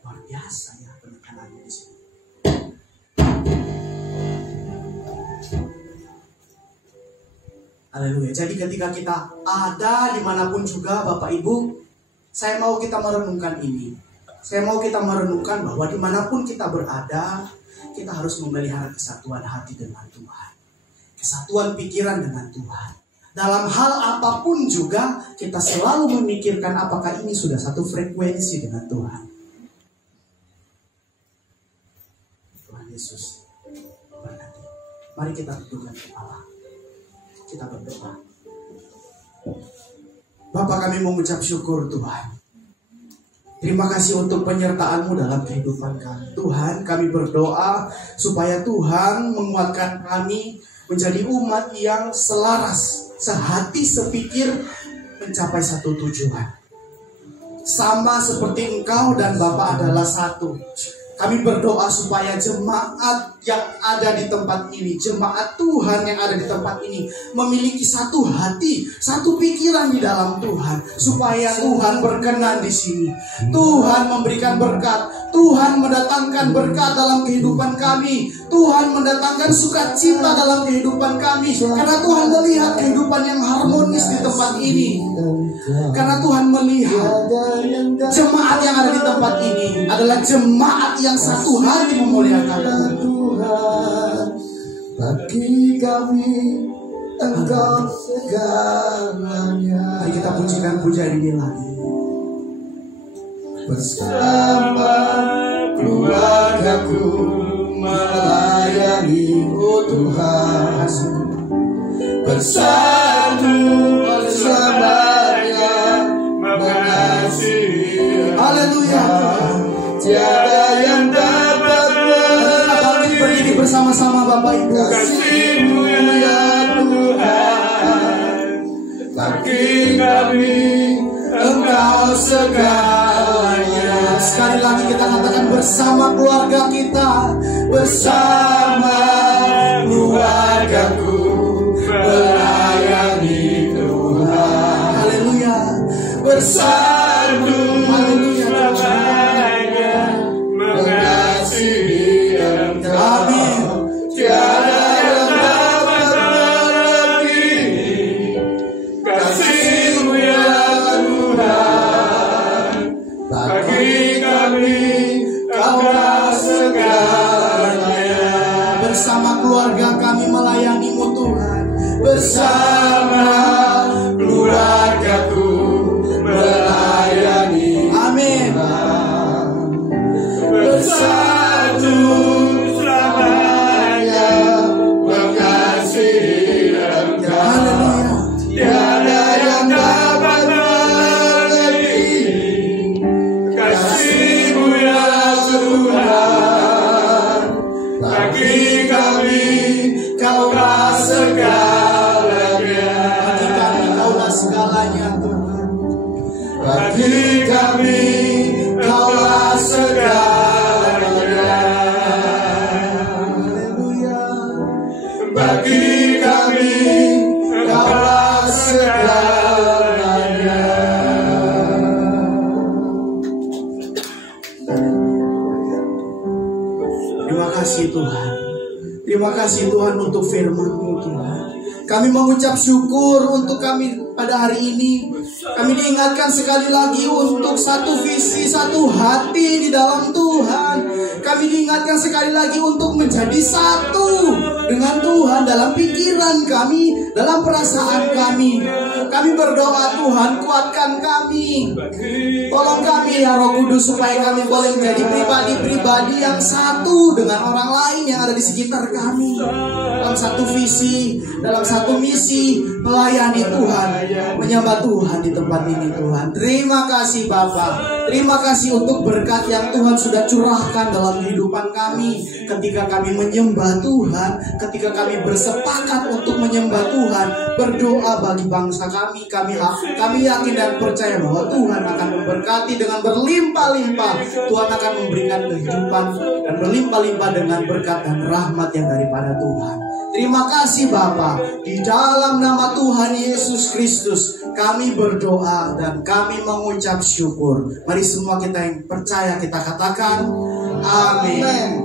Luar biasa ya penekanannya di sini. Haleluya. Jadi ketika kita ada dimanapun juga Bapak Ibu, saya mau kita merenungkan ini. Saya mau kita merenungkan bahwa dimanapun kita berada, kita harus memelihara kesatuan hati dengan Tuhan. Kesatuan pikiran dengan Tuhan. Dalam hal apapun juga, kita selalu memikirkan apakah ini sudah satu frekuensi dengan Tuhan. Tuhan Yesus berkati. Mari kita tundukkan kepala. Kita berdoa. Bapa, kami mengucap syukur Tuhan. Terima kasih untuk penyertaan-Mu dalam kehidupan kami. Tuhan, kami berdoa supaya Tuhan menguatkan kami menjadi umat yang selaras, sehati, sepikir, mencapai satu tujuan. Sama seperti Engkau dan Bapa adalah satu. Kami berdoa supaya jemaat yang ada di tempat ini, jemaat Tuhan yang ada di tempat ini, memiliki satu hati, satu pikiran di dalam Tuhan, supaya Tuhan berkenan di sini. Tuhan memberikan berkat, Tuhan mendatangkan berkat dalam kehidupan kami, Tuhan mendatangkan sukacita dalam kehidupan kami, karena Tuhan melihat kehidupan yang harmonis di tempat ini. Karena Tuhan melihat jemaat yang ada di tempat ini adalah jemaat yang satu hati memuliakan Tuhan. Bagi kami Engkau segalanya. Mari kita pujikan pujian ini lagi. Bersama keluargaku melayani Tuhan. Bersatu bersamanya mengasihi. Haleluya. Tiada yang dapat berdiri bersama-sama Bapak Ibu. kasih-Mu ya Tuhan. Bagi kami Engkau segalanya. Sekali lagi kita katakan bersama keluarga kita, Bersama keluargaku melayani Tuhan. haleluya. Bersatu selamanya mengasihi Engkau. Amin. Tiada yang dapat melebihi kasih-Mu ya Tuhan. Bagi kami Engkau segalanya. Bersama keluarga kami melayani-Mu Tuhan. Bersama keluargaku melayani. Amin. Bersatu selamanya mengasihi Engkau. Haleluya. Tiada yang dapat melebihi kasih-Mu ya Tuhan. Bagi kami Kaulah segalanya. Bagi kami Kaulah segalanya Tuhan. Bagi kami Kaulah segalanya. Haleluya. Bagi kami Kaulah segalanya. Terima kasih Tuhan. Terima kasih Tuhan untuk firman-Mu Tuhan. Kami mengucap syukur untuk kami pada hari ini. Kami diingatkan sekali lagi untuk satu visi, satu hati di dalam Tuhan. Kami diingatkan sekali lagi untuk menjadi satu dengan Tuhan dalam pikiran kami, dalam perasaan kami. Kami berdoa, Tuhan, kuatkan kami. Tolong kami ya Roh Kudus, supaya kami boleh menjadi pribadi-pribadi yang satu dengan orang lain yang ada di sekitar kami, dalam satu visi, dalam satu misi, melayani Tuhan, menyembah Tuhan di tempat ini Tuhan. Terima kasih Bapa. Terima kasih untuk berkat yang Tuhan sudah curahkan dalam kehidupan kami. Ketika kami menyembah Tuhan, ketika kami bersepakat untuk menyembah Tuhan, berdoa bagi bangsa kami yakin dan percaya bahwa Tuhan akan memberkati dengan berlimpah-limpah. Tuhan akan memberikan kehidupan dan berlimpah-limpah dengan berkat dan rahmat yang daripada Tuhan. Terima kasih Bapa. Di dalam nama Tuhan Yesus Kristus kami berdoa dan kami mengucap syukur. Mari semua kita yang percaya kita katakan amin.